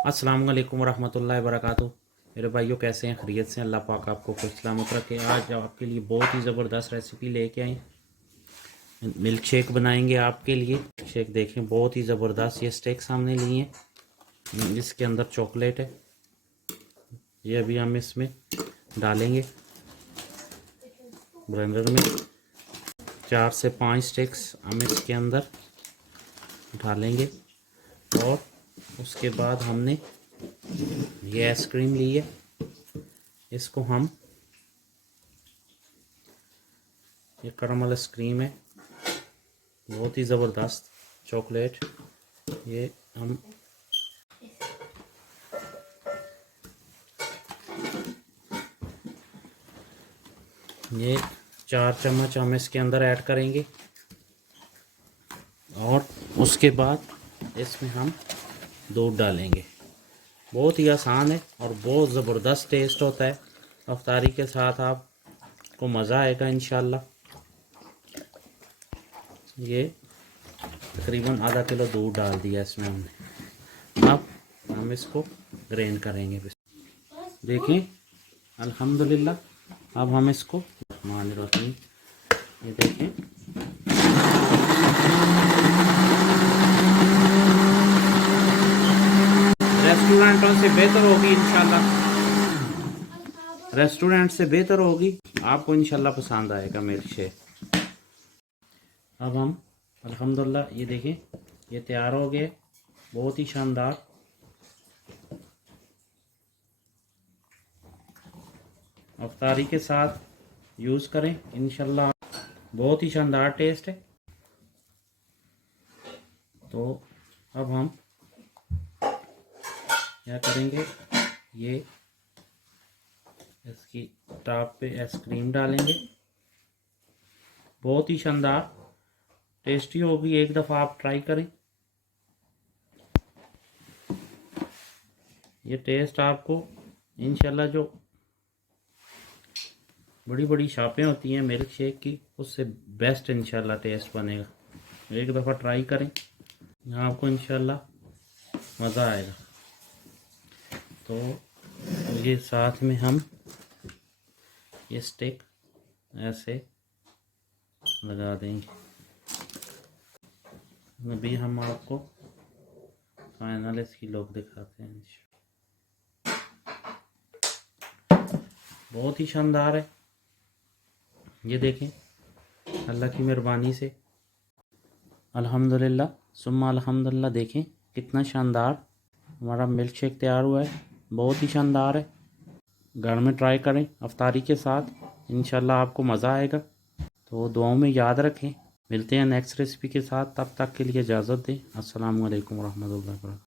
अस्सलाम वालेकुम रहमतुल्लाहि वबरकातुहू। मेरे भाइयों कैसे हैं? खैरियत से? अल्लाह पाक आपको खुश सलामत रखे। आज आपके लिए बहुत ही ज़बरदस्त रेसिपी लेके आए। मिल्क शेक बनाएंगे आपके लिए। शेक देखें, बहुत ही ज़बरदस्त। ये स्टेक सामने लिए हैं, जिसके अंदर चॉकलेट है। ये अभी हम इसमें डालेंगे ब्लेंडर में। 4 से 5 स्टेक्स हम इसके अंदर डालेंगे। और उसके बाद हमने ये आइसक्रीम ली है, इसको हम, ये कैरामल आइसक्रीम है, बहुत ही ज़बरदस्त चॉकलेट। ये हम ये 4 चम्मच हम इसके अंदर ऐड करेंगे। और उसके बाद इसमें हम दूध डालेंगे। बहुत ही आसान है और बहुत ज़बरदस्त टेस्ट होता है। अफ्तारी के साथ आपको मज़ा आएगा इंशाल्लाह। ये तकरीबन आधा किलो दूध डाल दिया इसमें हमने। अब हम इसको ग्राइंड करेंगे। देखिए अल्हम्दुलिल्लाह। अब हम इसको मान रखें, ये देखें, रेस्टोरेंटों से बेहतर होगी इंशाल्लाह। रेस्टोरेंट से बेहतर होगी, आपको इंशाल्लाह पसंद आएगा मिल्क शेक। अब हम अल्हम्दुलिल्लाह, ये देखें, ये तैयार हो गए, बहुत ही शानदार। अफ्तारी के साथ यूज़ करें इंशाल्लाह, बहुत ही शानदार टेस्ट है। तो अब हम क्या करेंगे, ये इसकी टॉप पे आइसक्रीम डालेंगे। बहुत ही शानदार टेस्टी होगी, एक दफ़ा आप ट्राई करें। ये टेस्ट आपको इंशाल्लाह, जो बड़ी बड़ी शॉपें होती हैं मिल्क शेक की, उससे बेस्ट इंशाल्लाह टेस्ट बनेगा। एक दफ़ा ट्राई करें, आपको इंशाल्लाह मज़ा आएगा। तो ये साथ में हम ये स्टिक ऐसे लगा देंगे। अभी हम आपको फाइनल इसकी लुक दिखाते हैं। बहुत ही शानदार है, ये देखें, अल्लाह की मेहरबानी से अल्हम्दुलिल्लाह सुम्मा अल्हम्दुलिल्लाह। देखें कितना शानदार हमारा मिल्क शेक तैयार हुआ है, बहुत ही शानदार है। घर में ट्राई करें अफ्तारी के साथ, इंशाल्लाह आपको मज़ा आएगा। तो दुआओं में याद रखें। मिलते हैं नेक्स्ट रेसिपी के साथ, तब तक के लिए इजाज़त दें। अस्सलाम वालेकुम रहमतुल्लाहि व बरकातहू।